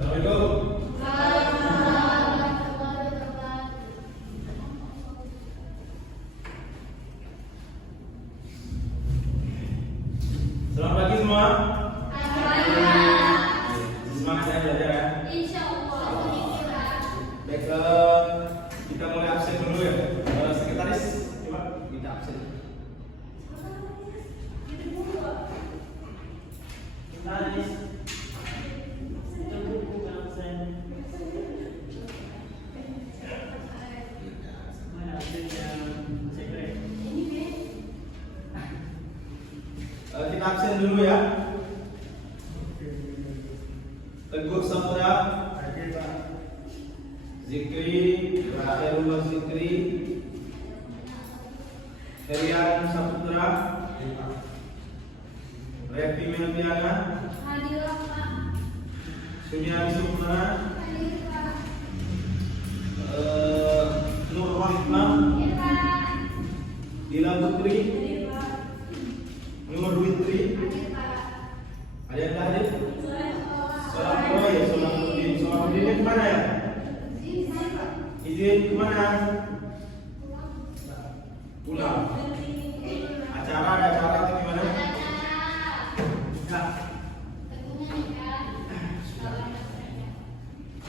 Selamat pagi semua. Semangat saya belajar ya. Baik, kita mulai absen dulu ya. Sekretaris, coba kita absen. Sekretaris. Kita absen dulu ya. Teguh Saputra, Zikri, Khairullah Zikri, Herian Saputra, Revi Melviana, Sunyani Sukmana, Nur Rahman, Dila Putri, Nur Witri, ada yang hadir? Solahuddin kemana ya? Izin kemana? Pulang. Ada acara atau gimana?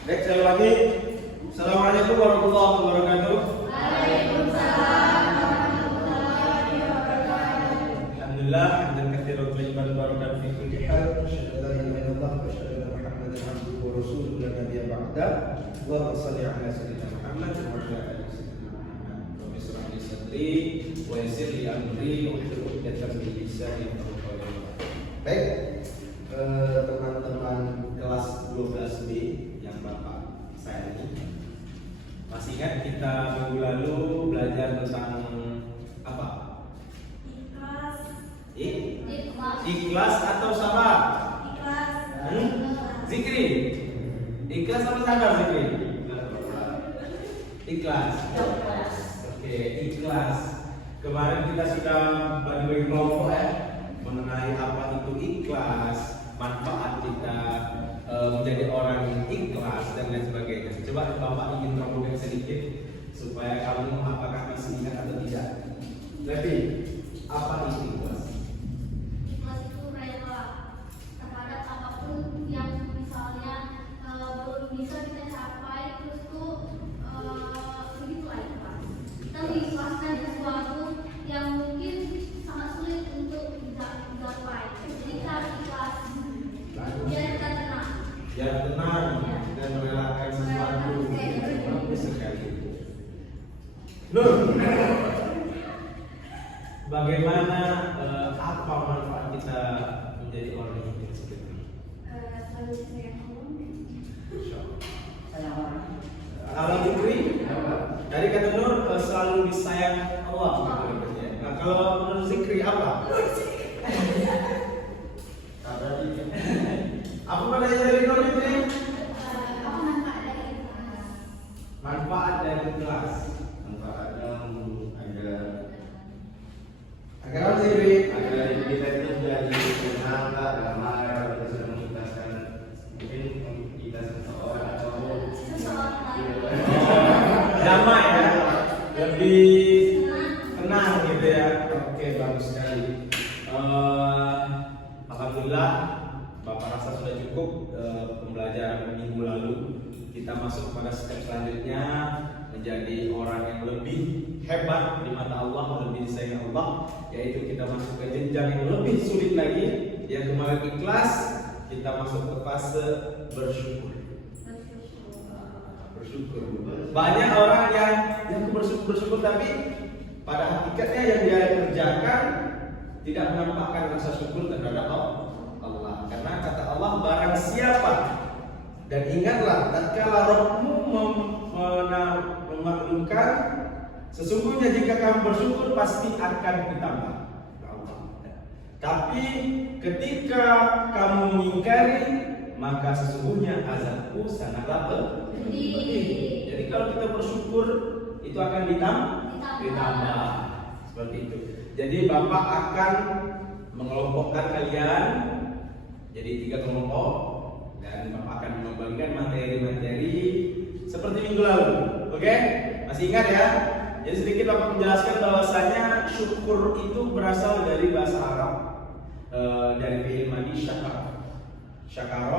Baik, sekali lagi. Assalamualaikum warahmatullahi wabarakatuh. Alhamdulillah, hamdan katsiran thayyiban barakan fi kulli hal. Asyhadu an la ilaha illallah wa asyhadu anna Muhammadan abduhu wa rasuluhu la nabiyya ba'da. Allahumma shalli ala sayyidina Muhammad wa ala ali sayyidina Muhammad. Rabbi shrah li sadri wa yassir li amri wahlul 'uqdatam min lisani yafqahu qawli. Baik, teman-teman kelas 12B yang Bapak saya ini masih ingat kita minggu lalu belajar tentang apa? Ikhlas atau sabar? Zikri. Ikhlas atau sabar zikri? Ikhlas. Oke, ikhlas. Kemarin kita sudah bagi-bagi kelompok ya mengenai apa itu ikhlas, manfaat kita menjadi orang yang ikhlas dan lain sebagainya. Coba Bapak ingin promosi sedikit supaya kamu apakah masih ingat atau tidak. Levi, apa itu ikhlas? Bisa kita capai, terus tuh begitulah ikhlas. Kita mengikhlaskan sesuatu yang mungkin sangat sulit untuk dicapai. Jadi kita harus ikhlas. Biar kita tenang. Biar tenang dan merelakan sesuatu. Bagus sekali. Nur, bagaimana apa manfaat kita menjadi orang yang seperti ini? Selalu sayang Kalau zikri, dari kata Nur selalu disayang Allah. Nah, kalau menurut zikri apa? Apa maknanya dari Nur zikri? Manfaat dari ikhlas. Manfaatnya agar zikri, agar kita itu menjadi tenang, damai, kita sudah mengikhlaskan mungkin kita seseorang atau damai ya, lebih tenang gitu ya. Oke, bagus sekali. Alhamdulillah, Bapak rasa sudah cukup pembelajaran minggu lalu. Kita masuk pada step selanjutnya menjadi orang yang lebih hebat di mata Allah, lebih disayang Allah, yaitu kita masuk ke jenjang yang lebih sulit lagi. Yang kemarin ikhlas, kita masuk ke fase bersyukur. Banyak orang yang bersyukur tapi pada hakikatnya yang dia kerjakan tidak menampakkan rasa syukur terhadap Allah. Karena kata Allah, barang siapa, dan ingatlah tatkala Rabbmu memaklumkan, sesungguhnya jika kamu bersyukur pasti akan ditambah. Tapi ketika kamu mengingkari, maka sesungguhnya azabku sangatlah pedih. Jadi kalau kita bersyukur itu akan ditambah seperti itu. Jadi Bapak akan mengelompokkan kalian jadi 3 kelompok dan Bapak akan membagikan materi-materi seperti minggu lalu. Oke? Masih ingat ya? Jadi sedikit Bapak menjelaskan bahwasanya syukur itu berasal dari bahasa Arab, dari fi'il madhi syakar. Syakar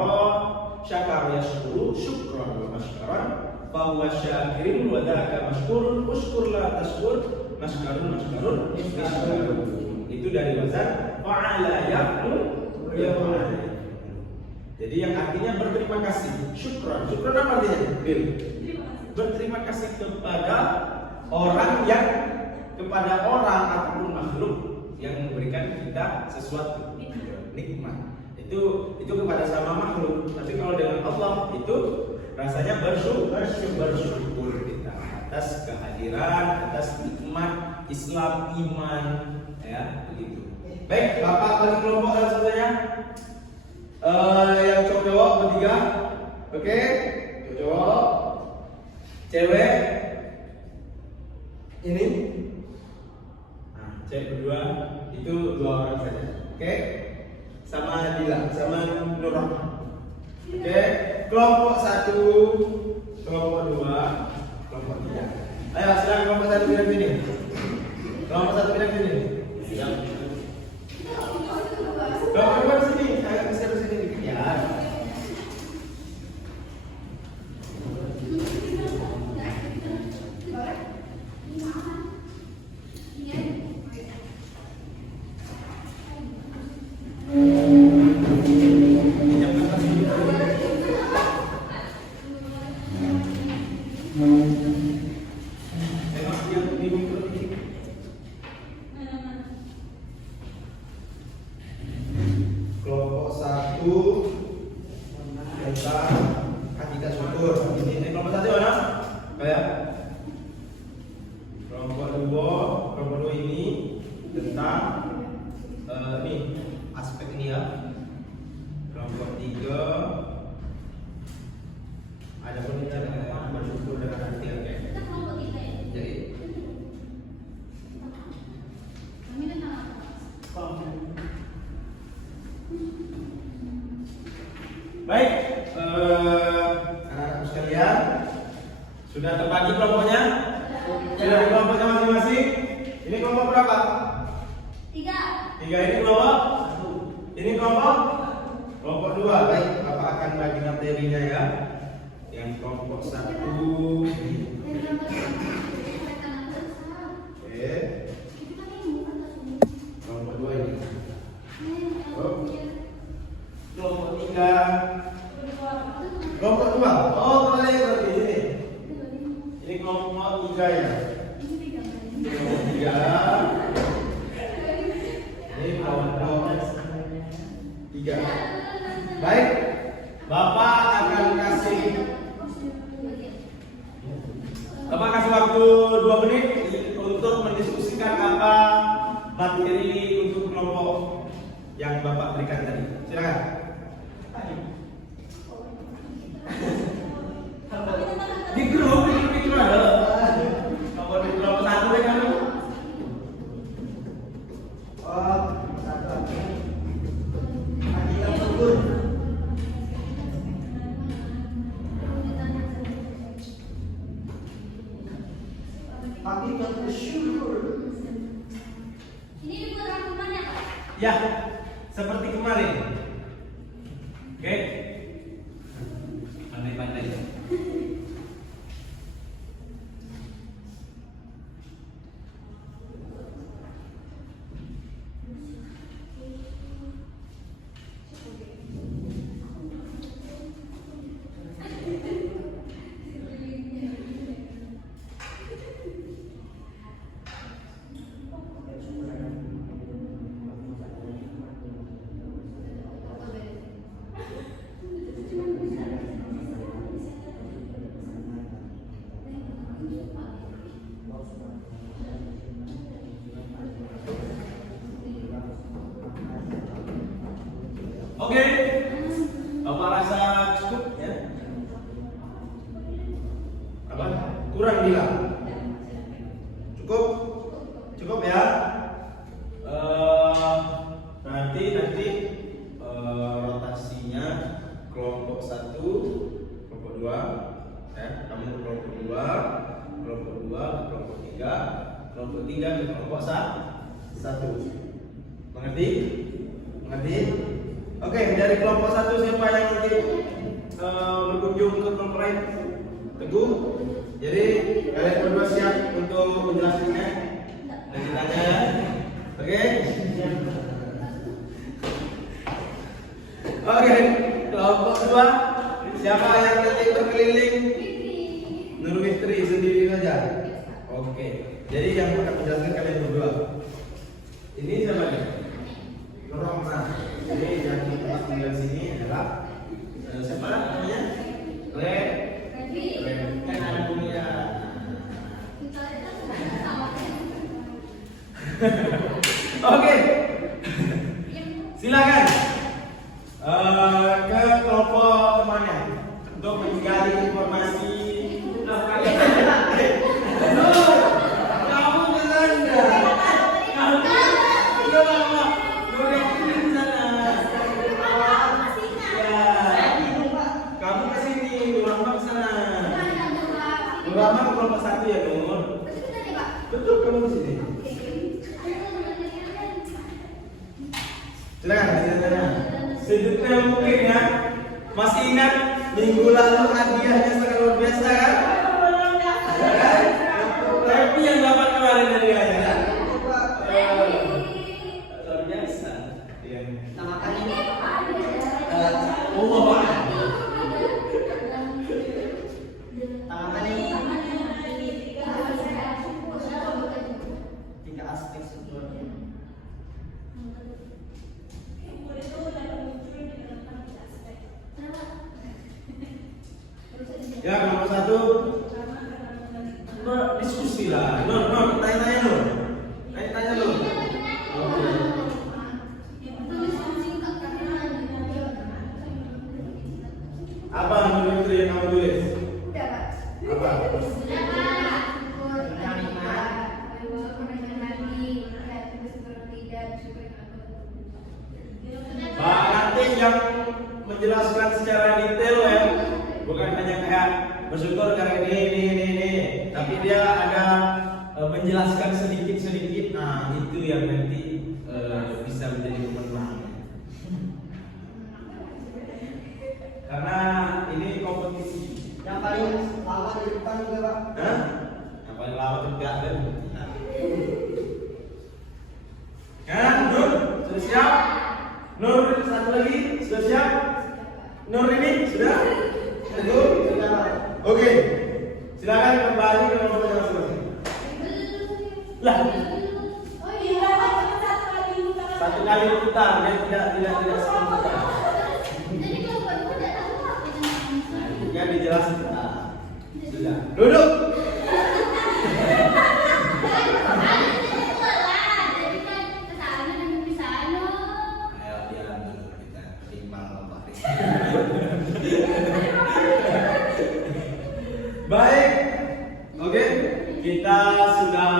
yashkuru, syukran wa mashkaran, fahuwa syakirin wa dhaka mashkurun, ushkur la tashkur, mashkarun mashkarun. Itu dari wazan fa'ala ya'lu ya'ala. Jadi yang artinya berterima kasih. Syukran. Syukran apa artinya? Berterima kasih kepada orang ataupun makhluk yang memberikan kita sesuatu nikmat. Itu kepada sama makhluk. Tapi kalau dengan Allah itu rasanya bersyukur kita atas kehadiran, atas nikmat Islam, iman, ya begitu. Baik, Bapak bagi kelompok dan seterusnya. Yang cowok bertiga, oke? Cowok, cewek, ini, nah, cewek berdua, itu 2 orang saja, oke? Sama Dila, sama Nur Rahman, oke? Kelompok 1, kelompok 2, kelompok 3. Ayo silakan kelompok 1 bilang sini. Kelompok 1 bilang sini. Kelompok 2 sini. Ayo bisa sini dikit ya. Kelompok 1 tentang hakikat syukur. Ini kelompok 1 mana? Kayak kelompok 2 ini tentang ini aspek ini ya. Kelompok 3 ada pembicaraan bersyukur dengan hati, oke? Kita kelompok 3 ya. Jadi Kami tentang apa? baik, anak-anak sekalian, sudah terbagi kelompoknya? Sudah di kelompoknya masing-masing? Ini kelompok berapa? 3. 3 ini kelompok? Ini kelompok? Kelompok 2. Baik, Bapak akan bagi materinya ya. Yang kelompok 1. Oke. Kelompok 2 ini. Kelompok 3. Kelompok 2. Oh, kembali berarti ini. Ini kelompok 3 ya. Kelompok 3. Ini kelompok 3. Baik. Bapak akan kasih waktu 2 menit untuk mendiskusikan apa materi untuk kelompok yang Bapak berikan tadi. Silakan. Di grup ada. Apa di kelompok 1 ya kamu? Oh, 1. Hakikat syukur. Hakikat bersyukur. Ini dibuat rangkumannya Pak? Ya, seperti kemarin. Oke. Pandai-pandai. Oke, Bapak rasa cukup ya? Apa? Kurang bilang? Cukup? Cukup ya? Nanti rotasinya kelompok 1 2, kamu ke kelompok 2, kelompok 2 ke kelompok 3, kelompok 3 ke kelompok 1. Mengerti? Mengerti? Oke, dari kelompok 1 siapa yang nanti berkunjung ke kelompok lain? Teguh? Jadi kalian berdua siap untuk menjelaskannya? Nanti tanya ya. Oke? Oke, kelompok 2 siapa yang nanti berkeliling? Nur Fitri sendiri saja. Oke, jadi yang akan menjelaskan kalian berdua. Ini siapa nih? Roma. Jadi yang kita tinggal sini adalah siapa namanya? Kan ada punya. Oke, silakan ke kelompok temannya untuk menggali informasi. Kamu belanda. Kamu kesini, Nurama kesana. Nurama ke kelompok 1 ya, Nur. Betul, kamu kesini. Silakan. Sedikit mungkin ya. Masih ingat minggu lalu hadiahnya sangat luar biasa kan? Tapi yang dapat kemarin hadiahnya kan? Luar biasa. Nama kalian tiga aspek sebelumnya. Ya, nomor 1. Diskusi lah. Nur, tanya-tanya Nur. Tanya-tanya Nur. Oke. Apa menurut yang kamu tulis? Apa? Nanti yang menjelaskan secara detail ya, bukan hanya kayak bersyukur karena ini, tapi dia ada menjelaskan sedikit. Nah, itu yang nanti bisa menjadi pemenang. Karena ini kompetisi. Yang paling lama di depan juga, Pak. Hah? Yang paling lama enggak kan? Nur, sudah siap? Nur, satu lagi, sudah siap? Nur ini sudah? Sudah. Oke. Silakan kembali ke nomor masing-masing. Lah, satu kali putar, dia tidak sebentar. Ya dijelasin. Sudah. Duduk. Ayo jalan dulu kita timbang Pak. Baik. Oke. Kita sudah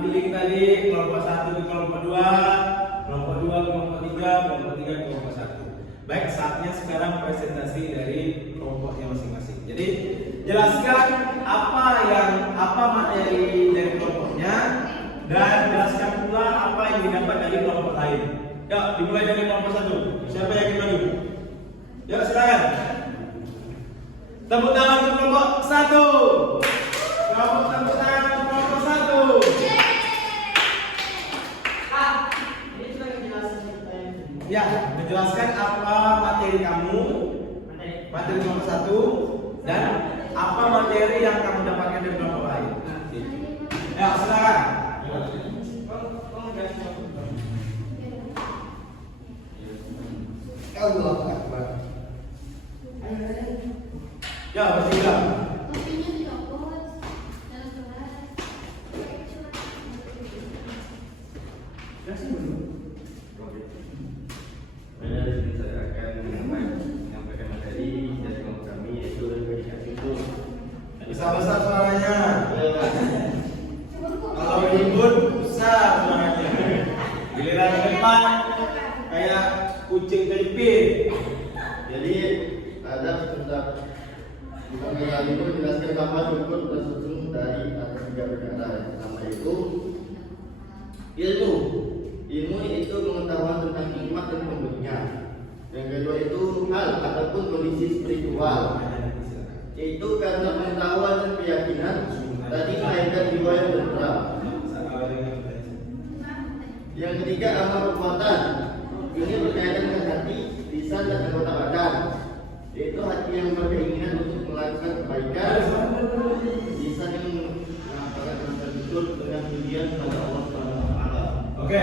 pilih tadi kelompok 1 ke kelompok 2, kelompok 2 ke kelompok 3, kelompok 3 ke kelompok 1. Baik, saatnya sekarang presentasi dari kelompoknya masing-masing. Jadi, jelaskan apa materi dari kelompoknya dan jelaskan pula apa yang didapat dari kelompok lain. Ya, dimulai dari kelompok 1. Siapa yang ingin maju? Ya, silakan. Tepuk tangan untuk kelompok 1. Tepuk tangan untuk kelompok 1. Ini juga menjelaskan Ya, menjelaskan apa materi kamu, materi kelompok 1 dan apa materi yang kamu dapatkan dari kelompok lain. Ya, silakan. Allahu Akbar. Ya, bertiga. Pada di sini saya akan menyampaikan materi dari kelompok kami yaitu pendidikan itu. Bisa besar suaranya. Kalau ribut besar suaranya. Giliran di depan kayak kucing kelipir. Jadi ada sudah Bukan tadi itu menjelaskan apa syukur tersusun dari ada 3 perkara. Yang pertama itu ilmu. Ilmu itu pengetahuan tentang nikmat dan pemberinya. Yang kedua itu hal ataupun kondisi spiritual. Itu karena pengetahuan dan keyakinan tadi melahirkan jiwa yang bergerak. Yang ketiga amal perbuatan. Ini berkaitan dengan hati, lisan dan anggota badan. Yaitu hati yang berkeinginan untuk melakukan kebaikan, lisan yang mengatakan betul dengan pujian kepada Allah Subhanahu wa taala. Oke.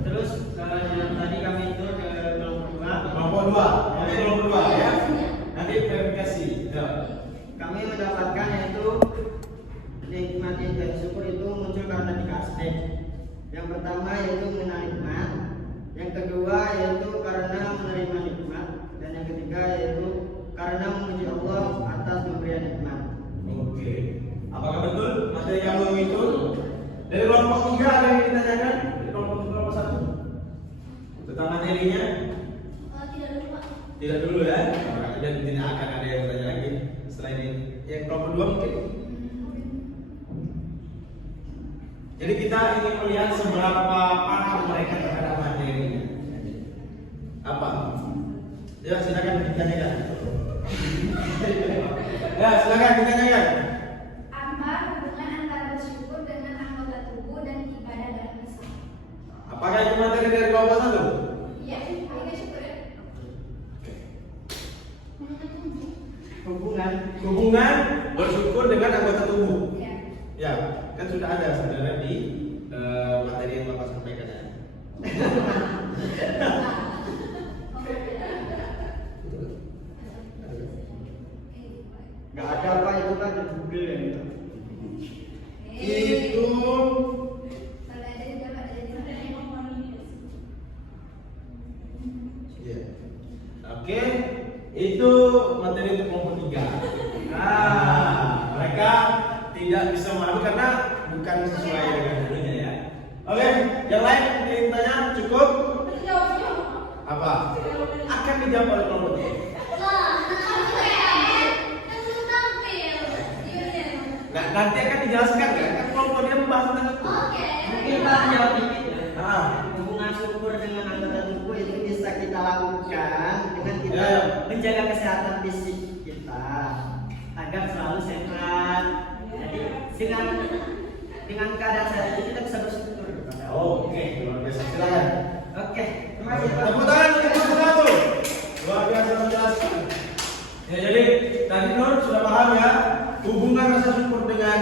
Terus yang tadi kami itu ke Kelompok 2. Oke, kelompok 2 ya. Nanti verifikasi. Ya. kami mendapatkan yaitu nikmat dan syukur itu muncul karena 3 aspek. Yang pertama yaitu mengenal nikmat, yang kedua yaitu karena menerima nikmat, dan yang ketiga yaitu karena memuji Allah atas pemberian nikmat. Oke. Apakah betul materi yang belum itu? Dari kelompok 3 ada yang ditanyakan? Dari kelompok 1? Tentang materinya? Tidak dulu Pak. Tidak dulu ya. Dan tidak akan ada yang bertanya lagi setelah ini. Yang kelompok 2 mungkin? Jadi kita ingin melihat seberapa paham mereka terhadap materinya. Apa? Ya silakan ditanyakan. Ya silakan ditanyakan. Apa hubungan antara bersyukur dengan anggota tubuh dan ibadah dalam Islam? Apakah itu materi dari kelompok 1? Iya, kita syukur ya. Hubungan bersyukur dengan anggota tubuh. Iya. Ya, kan sudah ada sebenarnya di materi yang Bapak sampaikan ya. Gak ada apa itu kan di Google ya gitu. Itu Kalau ada di dalam ada di mana? ya. Oke, itu materi untuk kelompok 3. Nah, mereka tidak bisa memahami karena bukan sesuai dengan dulunya ya. Oke, yang lain ingin tanya cukup? Apa? Akan dijawab oleh kelompok 3. Nah, nanti akan dijelaskan kan kelompok dia membahas tentang itu. Mungkin Pak jawab dikit ya. Ah, Hubungan syukur dengan anggota tubuh itu bisa kita lakukan dengan kita Ya. menjaga kesehatan fisik kita agar selalu sehat. Jadi dengan keadaan sehat itu kita bisa bersyukur kepada Allah. oke, luar biasa. Silakan. Oke, terima kasih Pak. Tepuk tangan untuk kelompok 1. Luar biasa menjelaskan. Ya, jadi tadi Nur sudah paham ya hubungan rasa syukur dengan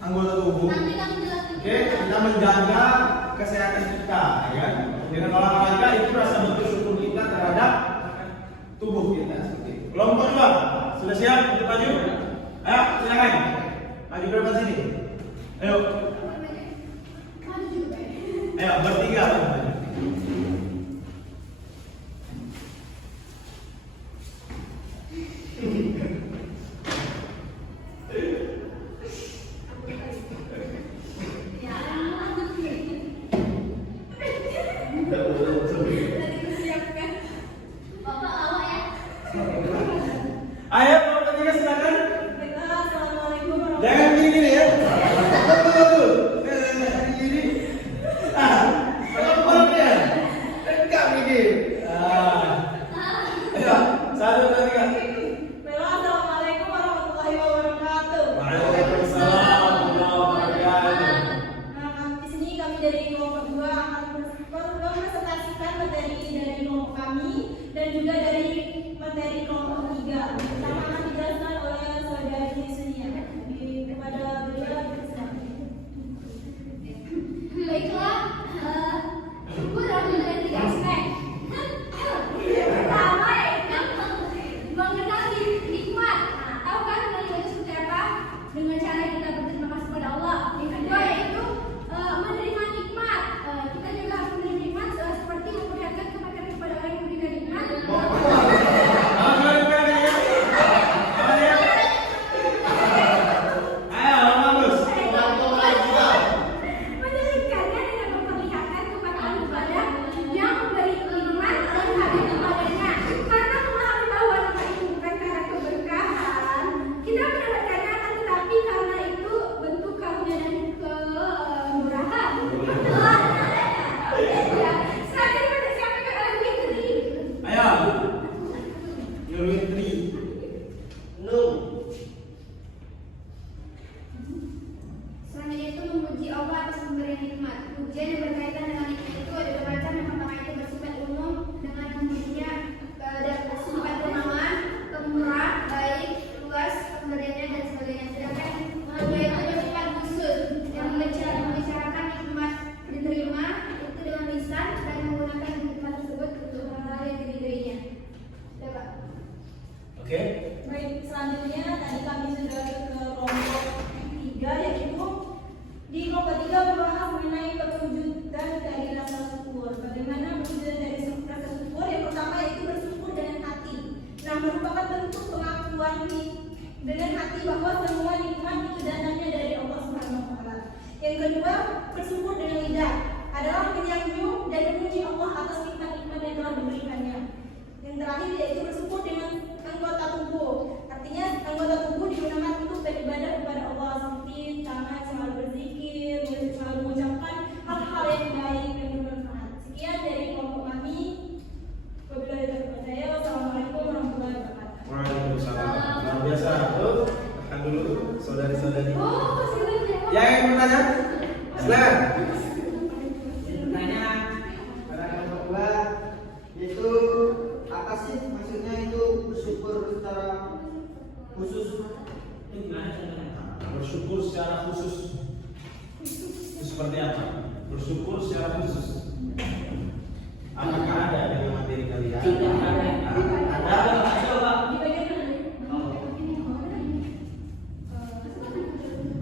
anggota tubuh. Nanti kami jelaskan. Oke, kita menjaga kesehatan kita, ya kan? Dengan olahraga itu rasa bentuk syukur kita terhadap tubuh kita seperti itu. Kelompok 2, sudah siap untuk maju? Ayo, silakan. Maju ke depan sini. Ayo, ayo bertiga. Bapak awak ya. Ayo, kelompok 3 silakan. Assalamualaikum Jangan gini-gini ya. Tunggu. Gini. Ah, kelompoknya. Enggak begini. Ayo, 1, 2, 3. Assalamualaikum warahmatullahi wabarakatuh. Waalaikumsalam warahmatullahi wabarakatuh. Nah, di sini kami dari kelompok 2 akan mempresentasikan materi dari kelompok kami dan juga dari materi kelompok 3. Pertama akan dijelaskan oleh saudari Sunia. Kepada beliau dipersilakan. Nurwitri. Nur. Selanjutnya itu memuji Allah atas pemberian nikmat. Pujian yang berkaitan dengan nikmat itu ada dua macam. Yang pertama itu bersifat umum dengan memujinya dan bersifat rumahan, pemurah, baik, luas pemberiannya dan sebagainya. Sedangkan kedua itu bersifat khusus yang membicarakan nikmat diterima itu dengan lisan dan menggunakan nikmat tersebut untuk hal-hal yang diberinya. Ya, Pak. Oke. Baik, selanjutnya tadi kami sudah ke kelompok 3, yaitu di kelompok 3 membahas mengenai perwujudan dari rasa syukur. Bagaimana perwujudan dari rasa syukur? Yang pertama yaitu bersyukur dengan hati. Nah, merupakan bentuk pengakuan dengan hati bahwa semua nikmat itu datangnya dari Allah Subhanahu wa taala. Yang kedua, bersyukur dengan lidah adalah menyanjung dan memuji Allah atas nikmat-nikmat yang telah diberikannya. Yang terakhir yaitu bersyukur dengan anggota tubuh. Artinya anggota tubuh digunakan untuk beribadah kepada Allah, seperti tangan selalu berzikir, selalu mengucapkan hal-hal yang baik dan bermanfaat. Sekian dari kelompok kami. Wabillahi taufiq wal hidayah. Wassalamualaikum warahmatullahi wabarakatuh. Waalaikumsalam. Luar biasa. Tuh, makan dulu saudari-saudari. Oh, masih banyak. Yang ingin bertanya? Silakan. Bertanya pada kelompok 2 yaitu apa sih maksudnya itu bersyukur secara khusus? Bersyukur secara khusus. Itu seperti apa? Bersyukur secara khusus. Apakah ada dalam materi kalian? Tidak ada. Ada. Coba. Di bagian mana? Oh.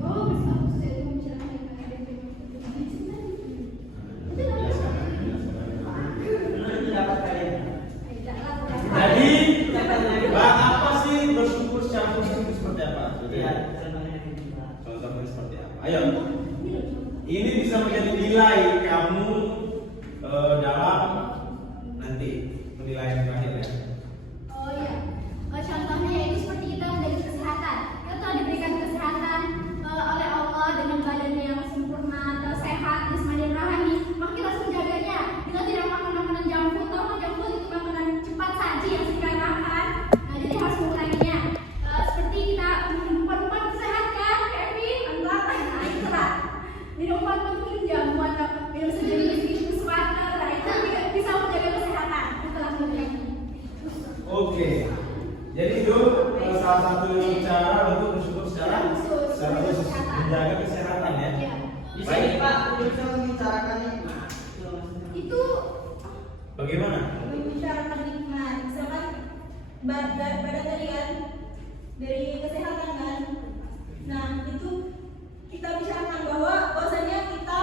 Oh, bersama saya membicarakan yang ada di Itu dapat kalian. Jadi, Mbak, apa sih bersyukur secara khusus itu seperti apa? Iya, contohnya kita. Contohnya seperti apa? Ayo. Ini bisa menjadi nilai kamu dalam nanti penilaian terakhir ya. Oh iya, contohnya yaitu seperti kita menjadi kesehatan. Kita telah diberikan kesehatan oleh Allah dengan badannya yang sempurna atau sehat, jasmani rohani. Maka kita harus menjaganya. Kita tidak makan makanan junk food. Tahu kan junk food itu makanan cepat saji yang segera makan. Nah, jadi harus menguranginya. Seperti kita minum obat sehat kan, Kevin? Enggak, nah itu lah. Minum obat mungkin jamu atau minum sejenis water. Nah, itu bisa menjaga kesehatan. Setelah menjaga. Oke. Jadi itu salah satu cara untuk bersyukur secara khusus menjaga kesehatan ya. Iya. Di sini Pak, Bisa membicarakan nikmat. Itu Bagaimana? Membicarakan nikmat, misalkan badan tadi kan dari kesehatan kan. Nah, itu kita bicarakan bahwa bahwasanya kita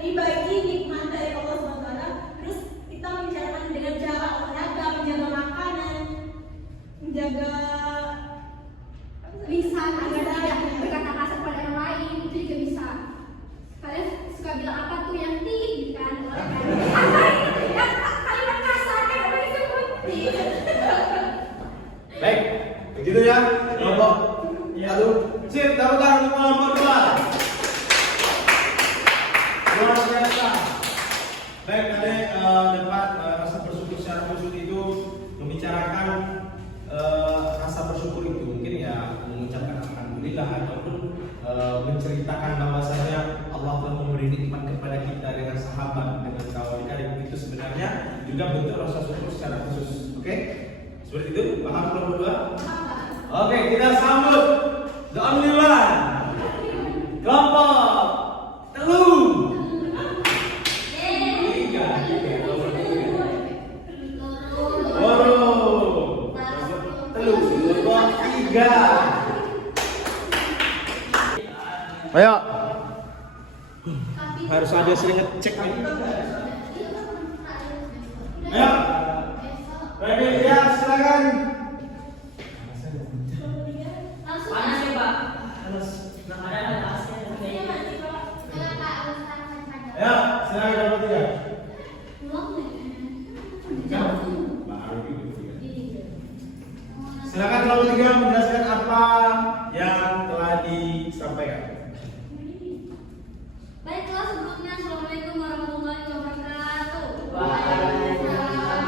dibagi nikmat dari Allah SWT. Terus kita membicarakan dengan cara olahraga, menjaga makanan, menjaga lisan agar tidak berkata kasar pada orang lain, itu juga bisa. Kalian suka bilang apa tuh yang tinggi kan? Apa itu? Yang kalimat kasar kan apa disebut? Baik, begitu ya. Kelompok satu. Sip, tepuk tangan untuk kelompok 2. Luar biasa. Baik, tadi dapat rasa bersyukur secara khusus itu membicarakan rasa bersyukur itu mungkin ya mengucapkan alhamdulillah ataupun menceritakan bahwasanya Allah telah memberi nikmat kepada kita dengan sahabat, dengan kawan karib. Itu sebenarnya juga bentuk rasa syukur secara khusus. Oke? Seperti itu, paham kelompok 2? Oke, kita sambut the only one. Kelompok telu. Tiga, kelompok tiga. Loro. Telu, kelompok 3. Ayo. Harus ada sering ngecek nih. Ayo. Ready, ya silakan. panas ya Pak. Nah, ada AC-nya. Ya, silakan kelompok 3. Silakan kelompok 3 menjelaskan apa yang telah disampaikan. Baiklah, sebelumnya Assalamualaikum warahmatullahi wabarakatuh. Waalaikumsalam.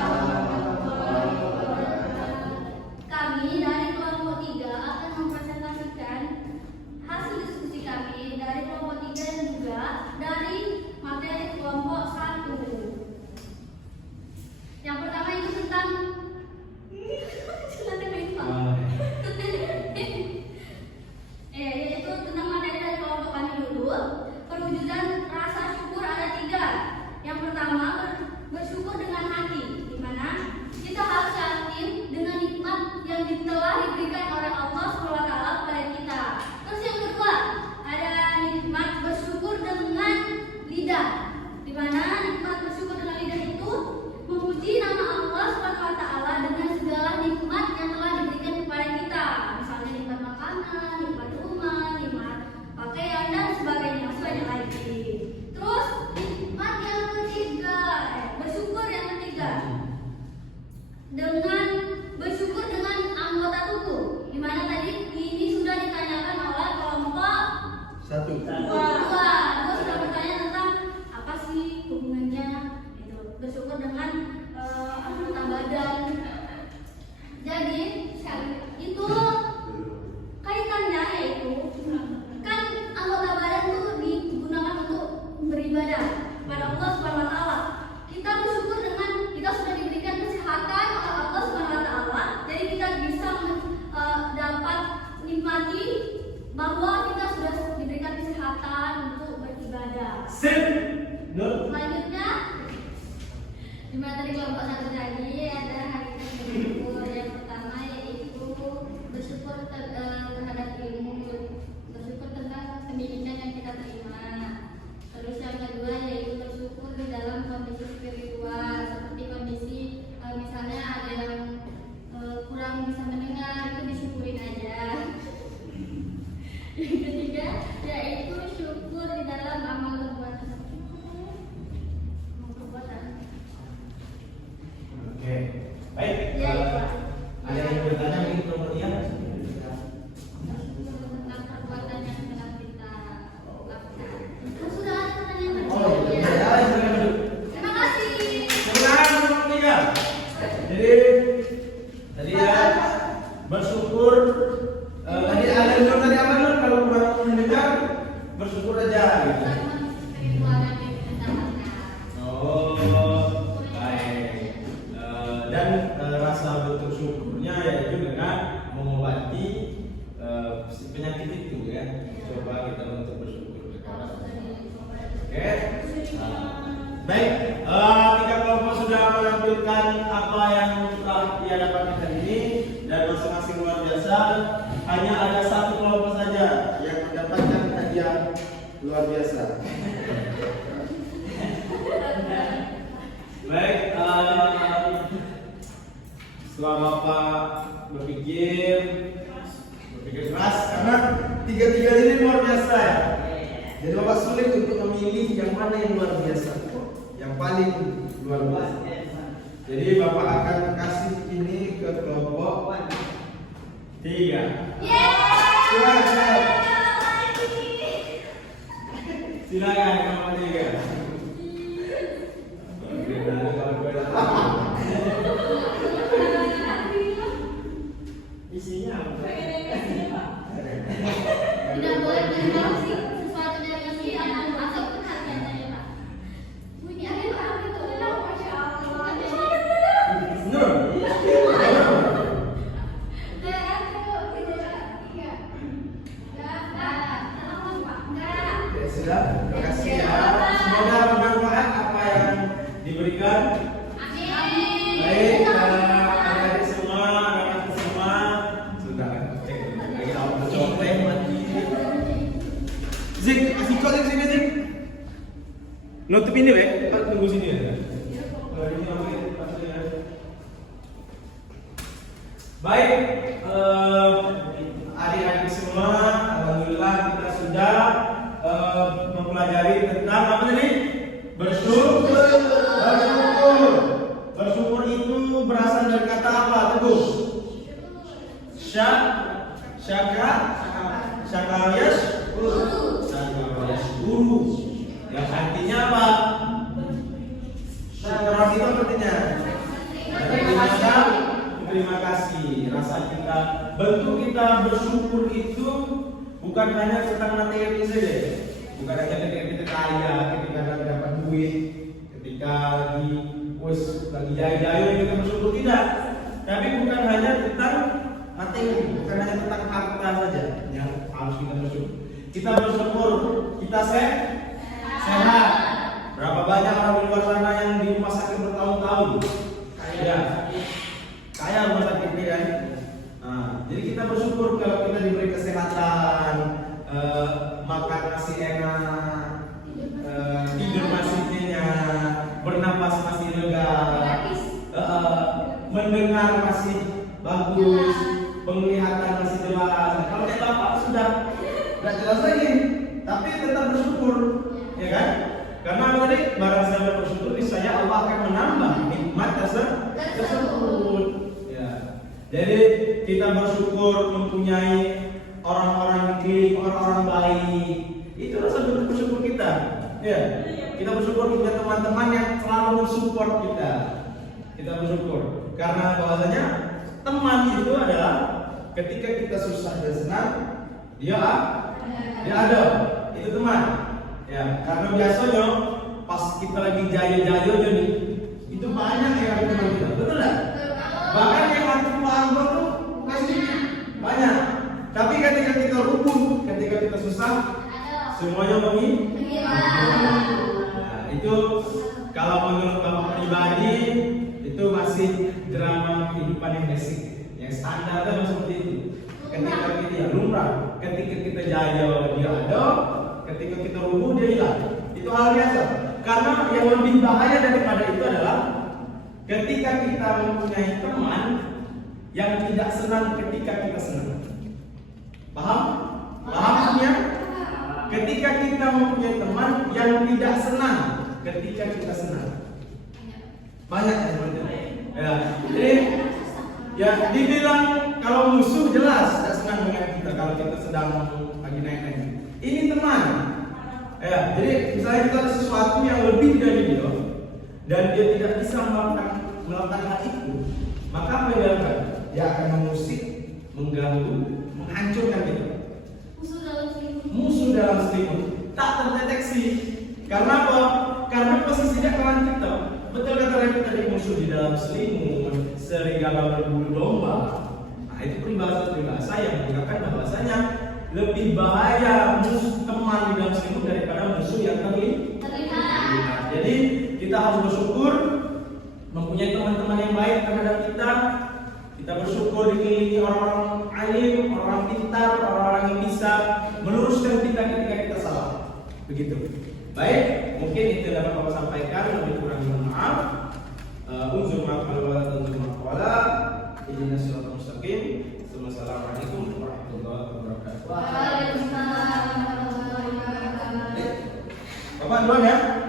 ada. Sip. Nur. Selanjutnya di materi kelompok 1 tadi ada hakikat bersyukur. Yang pertama yaitu bersyukur terhadap ilmu, bersyukur tentang pendidikan yang kita terima. Terus yang kedua yaitu bersyukur di dalam kondisi spiritual, seperti kondisi misalnya ada yang kurang bisa mendengar, itu disyukurin aja. Yang ketiga yaitu syukur di dalam amal perbuatan. Oke. Baik. Ya, itu. Ada yang bertanya mungkin kemudian? Tentang perbuatan yang sedang kita lakukan. Sudah ada pertanyaan Oh, berikutnya. ya. Terima kasih. Sebenarnya ya. Jadi tadi ya bersyukur. Tadi ada Nur tadi apa Nur? Kalau kurang mendengar bersyukur aja gitu. Spiritual yang kita dapatkan. Oh, baik. Dan rasa bentuk syukurnya yaitu dengan mengobati penyakit itu ya. Coba kita untuk bersyukur sekarang. Oke. Baik. Tiga kelompok sudah menampilkan apa yang telah ia dapatkan hari ini dan masing-masing luar biasa. Hanya ada satu kelompok saja yang mendapatkan hadiah luar biasa. Baik, setelah Bapak berpikir keras karena tiga-tiga ini luar biasa ya. Jadi Bapak sulit untuk memilih yang mana yang luar biasa, yang paling luar biasa. Jadi Bapak akan kasih ini ke kelompok 3. Silakan kelompok 3. Isinya apa? Tidak boleh mengenal sesuatu dari isinya ataupun harganya ya Pak. Bunyi akhir Pak itu Masya Allah. Nur. Ya, sudah, terima kasih ya. Semoga bermanfaat apa yang diberikan. Baik, adik-adik semua, anak-anak semua, sudah cek lagi awal copleng mati. Zik, kasih kok Zik sini Zik. Nutup ini Bek, tunggu sini ya. Ini oke, pasti ya. Baik, adik-adik semua, alhamdulillah kita sudah mempelajari tentang apa tadi? Bersyukur. Bersyukur itu berasal dari kata apa? Teguh. Syakarias guru. Yang artinya apa? Syukur itu artinya terima kasih. Rasa kita, bentuk kita bersyukur itu bukan hanya tentang materi saja. Bukan hanya ketika kita kaya, ketika kita dapat duit, ketika lagi jaya-jaya kita bersyukur, tidak. Tapi bukan hanya tentang materi, bukan hanya tentang harta saja yang harus kita bersyukur. Kita bersyukur kita sehat. Berapa banyak orang di luar sana yang di rumah sakit bertahun-tahun? Kaya rumah sakit kan. Jadi kita bersyukur kalau kita diberi kesehatan, makan masih enak, tidur masih nyenyak, bernapas masih lega, mendengar masih bagus, penglihatan masih jelas. Kalau kayak bapak sudah nggak jelas lagi, tapi tetap bersyukur, ya kan? Karena tadi barang siapa bersyukur, niscaya Allah akan menambah nikmat tersebut. Ya. Jadi kita bersyukur mempunyai orang-orang di orang-orang baik. Itu rasa bersyukur kita. Ya. Kita bersyukur punya teman-teman yang selalu mensupport kita. Kita bersyukur karena bahwasanya teman itu adalah ketika kita susah dan senang, dia ada. Itu teman. Ya, karena biasanya pas kita lagi jaya-jaya nih, itu banyak yang ada teman kita, betul nggak? Bahkan yang anggur tuh kasih banyak. Tapi ketika kita rukun, ketika kita susah, Semuanya Bagaimana? Nah, itu kalau menurut Bapak pribadi itu masih drama kehidupan yang basic, yang standar kan seperti itu. Ketika kita ya lumrah, ketika kita jaya dia ada, ketika kita rubuh dia hilang. Itu hal biasa. Karena yang lebih bahaya daripada itu adalah ketika kita mempunyai teman yang tidak senang ketika kita senang. Paham? Paham maksudnya? Ketika kita mempunyai teman yang tidak senang ketika kita senang. Banyak yang seperti itu. Ya, jadi ya dibilang kalau musuh jelas tidak senang dengan kita kalau kita sedang lagi naik-naik. Ini teman. Ya, jadi misalnya kita ada sesuatu yang lebih dari dia dan dia tidak bisa melakukan hal itu, maka apa yang dilakukan? Dia akan mengusik, mengganggu, menghancurkan kita. Musuh dalam selimut tak terdeteksi. Karena apa? Karena posisinya kawan kita. Betul kata Revi tadi, musuh di dalam selimut, serigala berbulu domba. Nah itu peribahasa yang mengatakan bahwasanya lebih bahaya musuh teman di dalam selimut daripada musuh yang terlihat. Jadi kita harus bersyukur mempunyai teman-teman yang baik terhadap kita. Kita bersyukur dikelilingi orang-orang alim, orang pintar, orang-orang yang bisa meluruskan kita ketika kita salah. Begitu. Baik, mungkin itu dapat Bapak sampaikan, lebih kurang mohon maaf. Unzur maqala wa unzur maqala. Ihdinas siratal mustaqim. Wassalamualaikum warahmatullahi wabarakatuh. Waalaikumsalam warahmatullahi wabarakatuh. Bapak duluan ya.